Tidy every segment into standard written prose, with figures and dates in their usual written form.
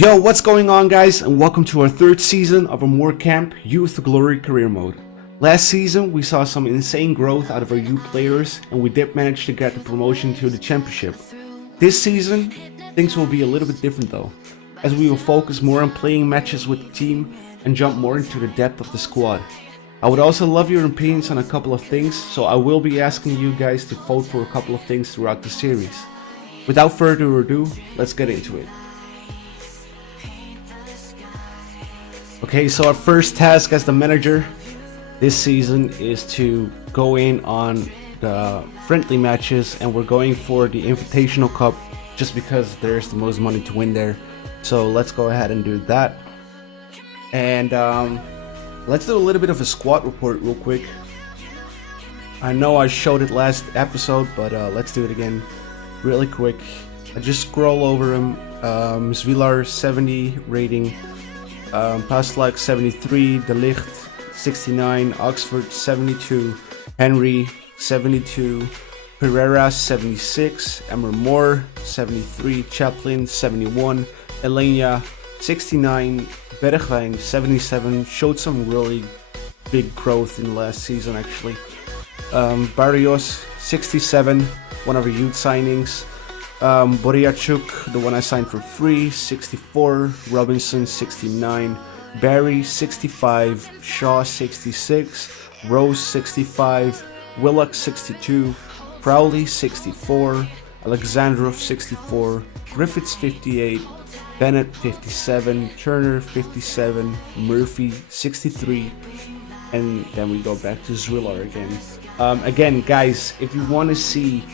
Yo, what's going on, guys, and welcome to our third season of our Morecambe Youth Glory Career Mode. Last season, we saw some insane growth out of our youth players, and we did manage to get the promotion to the championship. This season, things will be a little bit different though, as we will focus more on playing matches with the team and jump more into the depth of the squad. I would also love your opinions on a couple of things, so I will be asking you guys to vote for a couple of things throughout the series. Without further ado, let's get into it. Okay, so our first task as the manager this season is to go in on the friendly matches, and we're going for the Invitational Cup just because there's the most money to win there. So let's go ahead and do that. And let's do a little bit of a squad report real quick. I know I showed it last episode, but let's do it again really quick. I just scroll over them. Zwilar 70 rating. Paslak 73, De Ligt 69, Oxford 72, Henry 72, Pereira 76, Emmer Moore 73, Chaplin 71, Elena 69, Bergwijn 77, showed some really big growth in the last season actually. Barrios 67, one of our youth signings. Boriachuk, the one I signed for free, 64, Robinson 69, Barry 65, Shaw 66, Rose 65, Willock 62, Crowley 64, Alexandrov 64, Griffiths 58, Bennett 57, Turner 57, Murphy 63, and then we go back to Zwilar again. Again, guys, if you want to see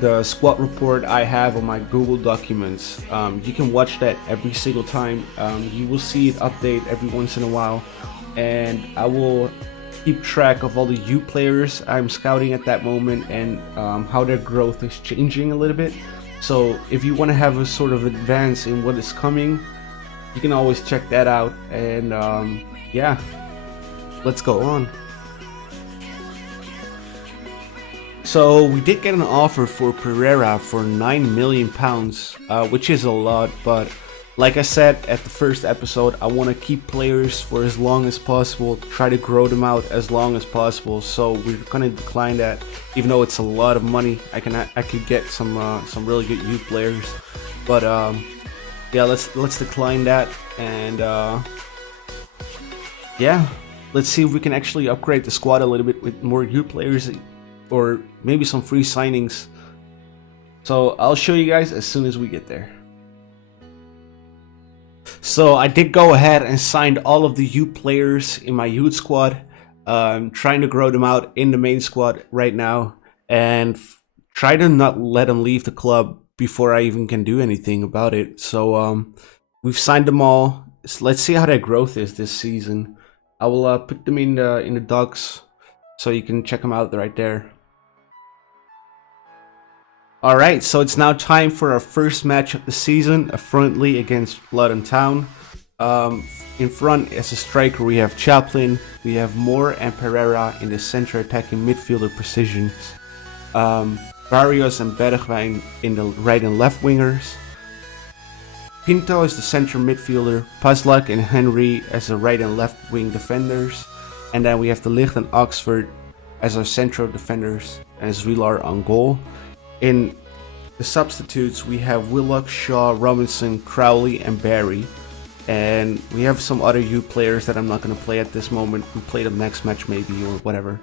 the squad report I have on my Google Documents, you can watch that every single time. You will see it update every once in a while, and I will keep track of all the youth players I'm scouting at that moment and how their growth is changing a little bit. So if you want to have a sort of advance in what is coming, you can always check that out. And yeah, let's go on. So we did get an offer for Pereira for £9 million, which is a lot, but like I said at the first episode, I want to keep players for as long as possible, try to grow them out as long as possible. So we're gonna decline that, even though it's a lot of money. I could get some really good youth players, but yeah, let's decline that. And yeah, let's see if we can actually upgrade the squad a little bit with more youth players, or maybe some free signings. So I'll show you guys as soon as we get there. So I did go ahead and signed all of the youth players in my youth squad. Trying to grow them out in the main squad right now, and try to not let them leave the club before I even can do anything about it. So we've signed them all. So let's see how their growth is this season. I will put them in the docs so you can check them out right there. Alright, so it's now time for our first match of the season, a friendly against Luton Town. In front as a striker we have Chaplin, we have Moore and Pereira in the center attacking midfielder positions. Barrios and Bergwijn in the right and left wingers. Pinto is the center midfielder, Paslak and Henry as the right and left wing defenders. And then we have De Ligt and Oxford as our central defenders, and Zwilar on goal. In the substitutes, we have Willock, Shaw, Robinson, Crowley, and Barry. And we have some other youth players that I'm not going to play at this moment. We play them next match maybe, or whatever.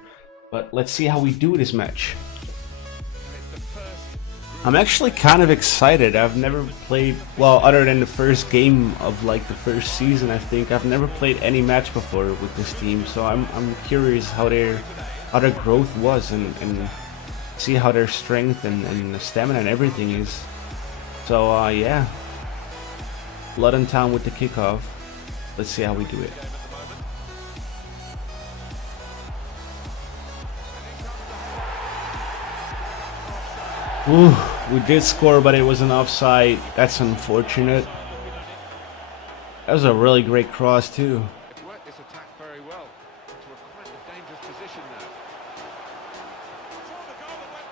But let's see how we do this match. I'm actually kind of excited. I've never played, well, other than the first game of like the first season, I think. I've never played any match before with this team. So I'm curious how their growth was, and see how their strength and stamina and everything is. So yeah, Luton Town with the kickoff. Let's see how we do it. Ooh, we did score, but it was an offside. That's unfortunate. That was a really great cross too.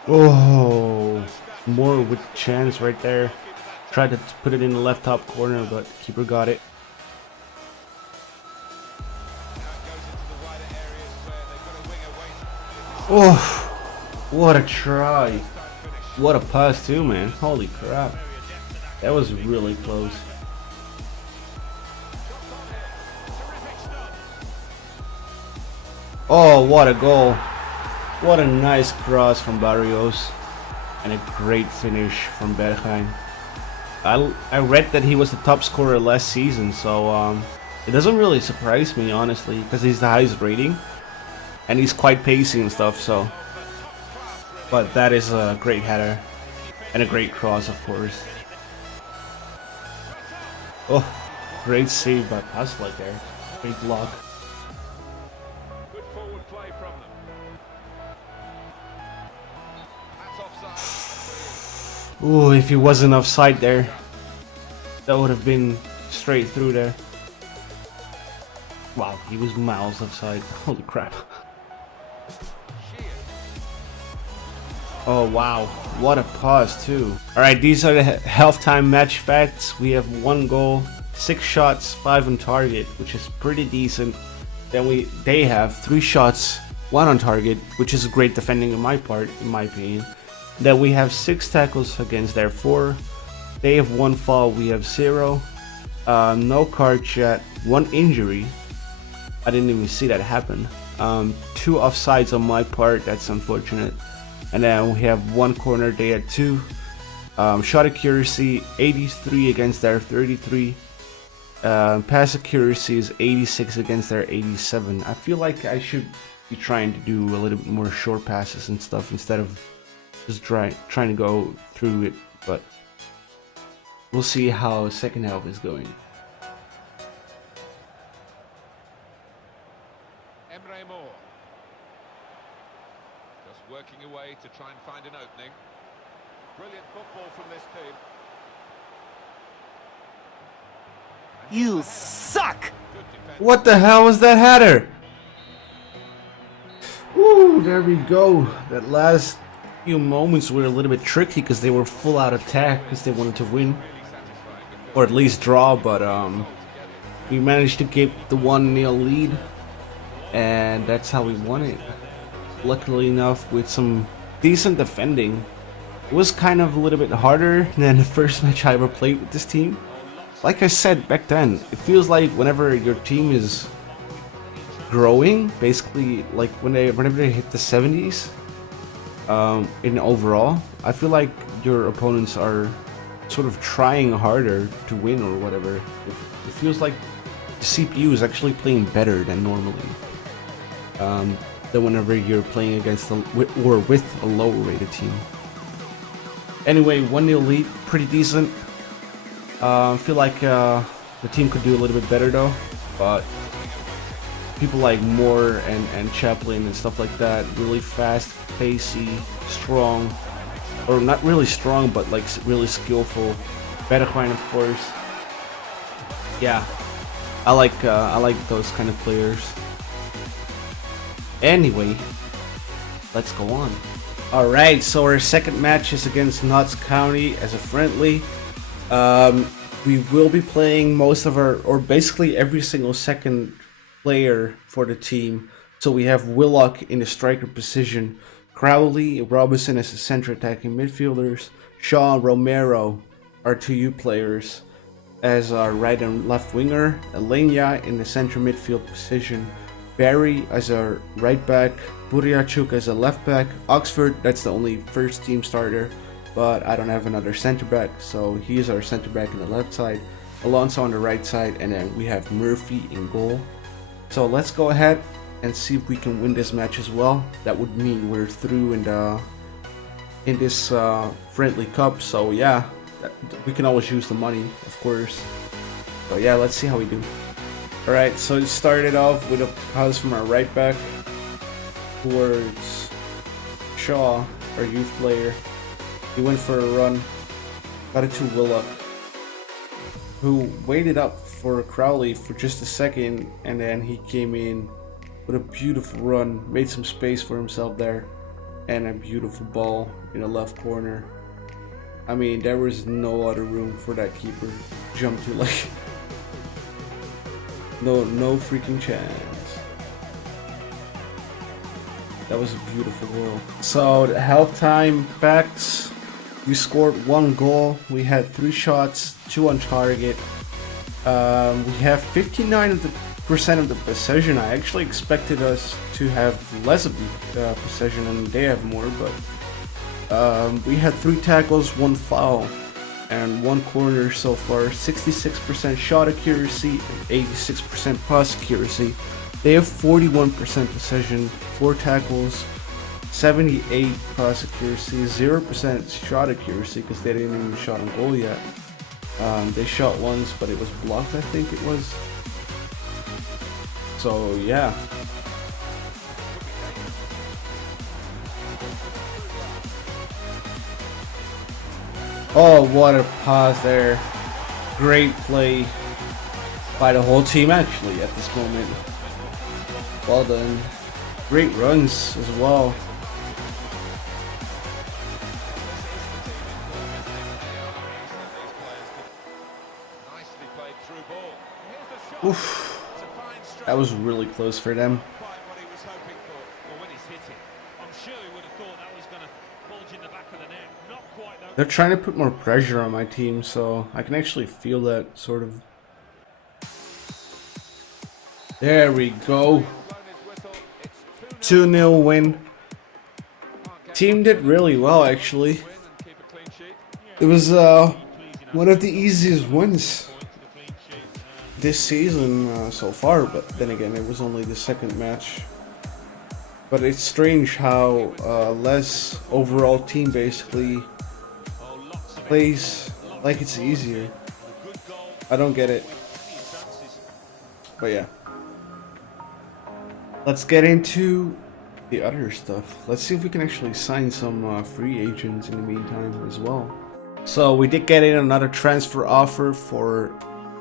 Oh, Moore with chance right there. Tried to put it in the left top corner, but the keeper got it. Oh, what a try. What a pass too, man. Holy crap. That was really close. Oh, what a goal. What a nice cross from Barrios. And a great finish from Berghain. I read that he was the top scorer last season, so it doesn't really surprise me, honestly, because he's the highest rating. And he's quite pacey and stuff, so. But that is a great header. And a great cross, of course. Oh, great save by Paslik there. Great block. Good forward play from them. That's offside. Ooh, if he wasn't offside there, that would have been straight through there. Wow, he was miles offside. Holy crap. Oh wow, what a pass too. Alright, these are the halftime match facts. We have 1 goal, 6 shots, 5 on target, which is pretty decent. Then they have 3 shots, 1 on target, which is great defending on my part, in my opinion. Then we have 6 tackles against their 4. They have 1 foul, we have 0. No cards yet, 1 injury. I didn't even see that happen. 2 offsides on my part, that's unfortunate. And then we have 1 corner, they had 2. Shot accuracy 83 against their 33. Pass accuracy is 86 against their 87. I feel like I should be trying to do a little bit more short passes and stuff instead of just trying to go through it, but we'll see how second half is going. Just working away to try and find an opening. Brilliant football from this team. You suck! What the hell was that header? Ooh, there we go. That last few moments were a little bit tricky because they were full out attack because they wanted to win. Or at least draw, but we managed to get the 1-0 lead. And that's how we won it. Luckily enough, with some decent defending. It was kind of a little bit harder than the first match I ever played with this team. Like I said back then, it feels like whenever your team is growing, basically like whenever they hit the 70s, in overall, I feel like your opponents are sort of trying harder to win or whatever. It feels like the CPU is actually playing better than normally. Than whenever you're playing against or with a lower rated team. Anyway, 1-0 lead, pretty decent. I feel like the team could do a little bit better though, but people like Moore and Chaplin and stuff like that, really fast, pacey, strong, or not really strong, but like really skillful. Bergwijn, of course. Yeah, I like those kind of players. Anyway, let's go on. Alright, so our second match is against Notts County as a friendly. We will be playing most of our, or basically every single second player for the team. So we have Willock in the striker position, Crowley, Robinson as the center attacking midfielders, Shaw and Romero are 2U players as our right and left winger, Elenia in the center midfield position, Barry as our right back, Buriachuk as a left back, Oxford, that's the only first team starter, but I don't have another center back, so he is our center back on the left side, Alonso on the right side, and then we have Murphy in goal. So let's go ahead and see if we can win this match as well. That would mean we're through in this friendly cup, so yeah, we can always use the money, of course. So yeah, let's see how we do. Alright, so it started off with a pass from our right back towards Shaw, our youth player. He went for a run, got it to Willock, who waited up for Crowley for just a second, and then he came in with a beautiful run, made some space for himself there, and a beautiful ball in the left corner. I mean, there was no other room for that keeper to jump to, like, no freaking chance. That was a beautiful goal. So the halftime facts: we scored 1 goal. We had 3 shots, 2 on target. We have 59% of the possession. I actually expected us to have less of the possession, and they have more, but we had 3 tackles, 1 foul, and 1 corner so far. 66% shot accuracy, and 86% pass accuracy. They have 41% possession, 4 tackles, 78 pass accuracy, 0% shot accuracy because they didn't even shot on goal yet. They shot once, but it was blocked, I think it was. So yeah. Oh, what a pass there. Great play by the whole team actually at this moment. Well done. Great runs as well. Oof. That was really close for them. They're trying to put more pressure on my team, so I can actually feel that, sort of. There we go. 2-0 win. Team did really well, actually. It was one of the easiest wins this season so far, but then again, it was only the second match. But it's strange how less overall team basically plays like it's easier. I don't get it. But yeah. Let's get into the other stuff. Let's see if we can actually sign some free agents in the meantime as well. So we did get in another transfer offer for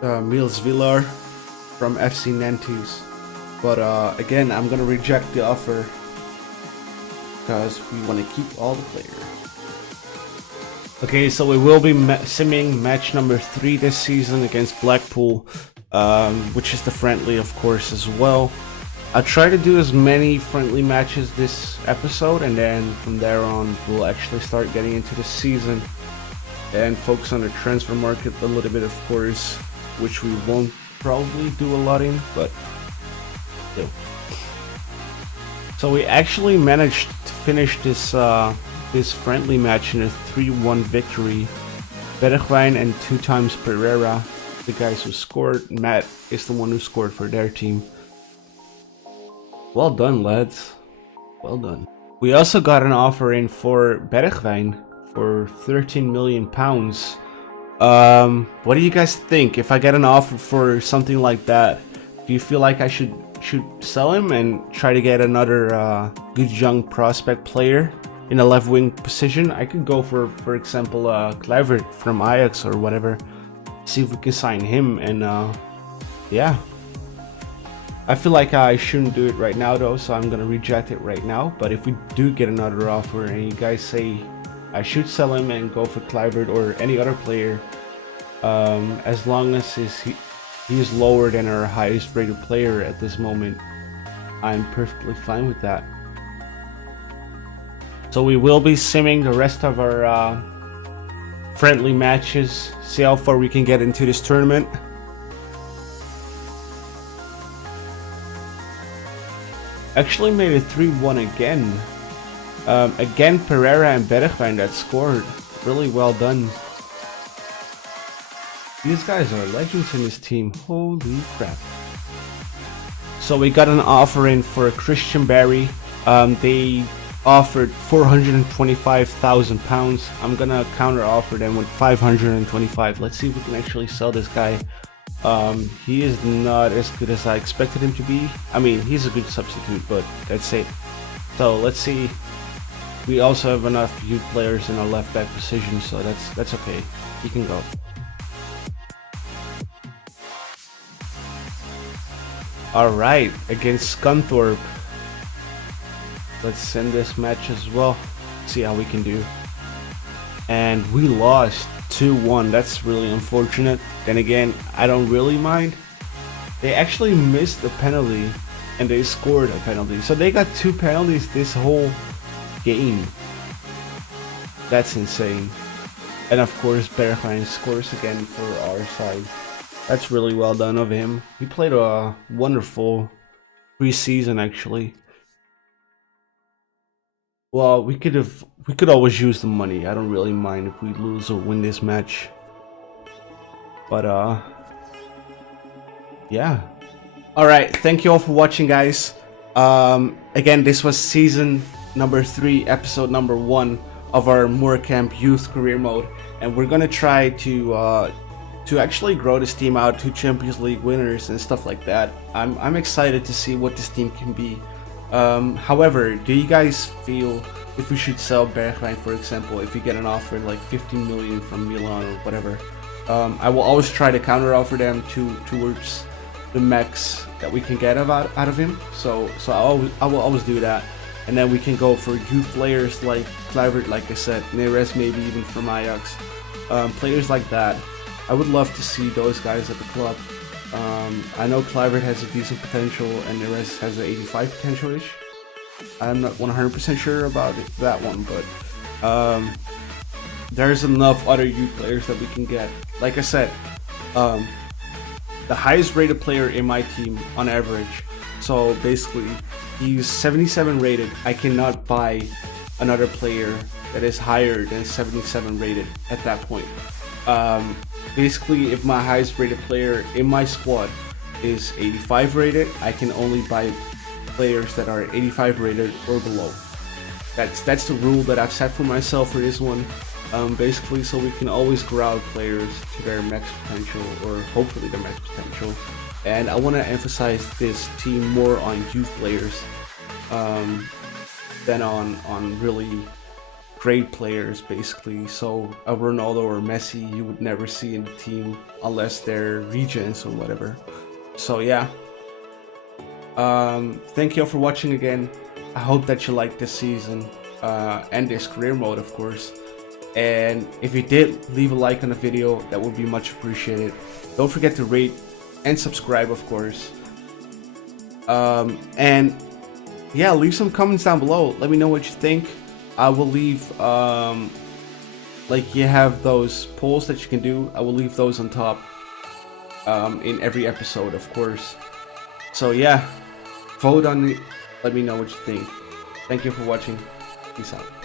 Miles Villar from FC Nantes. But again, I'm gonna reject the offer because we want to keep all the players. Okay, so we will be simming match number 3 this season against Blackpool, which is the friendly, of course, as well. I'll try to do as many friendly matches this episode, and then from there on, we'll actually start getting into the season and focus on the transfer market a little bit, of course, which we won't probably do a lot in, but still. So we actually managed to finish this this friendly match in a 3-1 victory. Bergwijn and 2 times Pereira, the guys who scored. Matt is the one who scored for their team. Well done, lads. Well done. We also got an offer in for Bergwijn for £13 million. What do you guys think? If I get an offer for something like that, do you feel like I should sell him and try to get another good young prospect player in a left wing position? I could go for example, Kluivert from Ajax or whatever. See if we can sign him, and yeah. I feel like I shouldn't do it right now though, so I'm gonna reject it right now. But if we do get another offer and you guys say I should sell him and go for Kluivert or any other player, as long as he is lower than our highest rated player at this moment, I'm perfectly fine with that. So we will be simming the rest of our friendly matches, see how far we can get into this tournament. Actually made it 3-1 again. Again, Pereira and Bergwijn that scored. Really well done. These guys are legends in this team. Holy crap. So we got an offer in for Christian Barry. They offered £425,000. I'm gonna counter offer them with 525. Let's see if we can actually sell this guy. He is not as good as I expected him to be. I mean, he's a good substitute, but that's it. So let's see. We also have enough youth players in our left back position, so that's okay. He can go. All right, against Scunthorpe. Let's send this match as well. See how we can do. and we lost 2-1. That's really unfortunate. Then again, I don't really mind. They actually missed a penalty and they scored a penalty, so they got 2 penalties this whole game. That's insane. And of course Bergwijn scores again for our side. That's really well done of him. He played a wonderful preseason actually. Well, we could always use the money. I don't really mind if we lose or win this match. But yeah. Alright, thank you all for watching, guys. Again, this was season number 3, episode number 1 of our Morecambe youth career mode, and we're gonna try to actually grow this team out to Champions League winners and stuff like that. I'm excited to see what this team can be. However, do you guys feel if we should sell Bergwijn, for example, if we get an offer like 15 million from Milan or whatever? I will always try to counter offer them towards the max that we can get out of him. So I will always do that, and then we can go for youth players like Kluivert, like I said, Neres, maybe even from Ajax. Players like that. I would love to see those guys at the club. I know Kluivert has a decent potential and Neres has an 85 potential-ish. I'm not 100% sure about that one, but there's enough other youth players that we can get. Like I said, the highest rated player in my team on average, so basically he's 77 rated. I cannot buy another player that is higher than 77 rated at that point. Basically, if my highest rated player in my squad is 85 rated, I can only buy players that are 85 rated or below. That's the rule that I've set for myself for this one. Basically, so we can always grow out players to their max potential, or hopefully their max potential. And I want to emphasize this team more on youth players than on really great players, basically. So a Ronaldo or Messi you would never see in the team unless they're regions or whatever. So yeah, thank you all for watching again. I hope that you liked this season and this career mode, of course. And if you did, leave a like on the video, that would be much appreciated. Don't forget to rate and subscribe, of course. And yeah, leave some comments down below. Let me know what you think. I will leave, like you have those polls that you can do, I will leave those on top in every episode, of course. So yeah, vote on it, let me know what you think. Thank you for watching, peace out.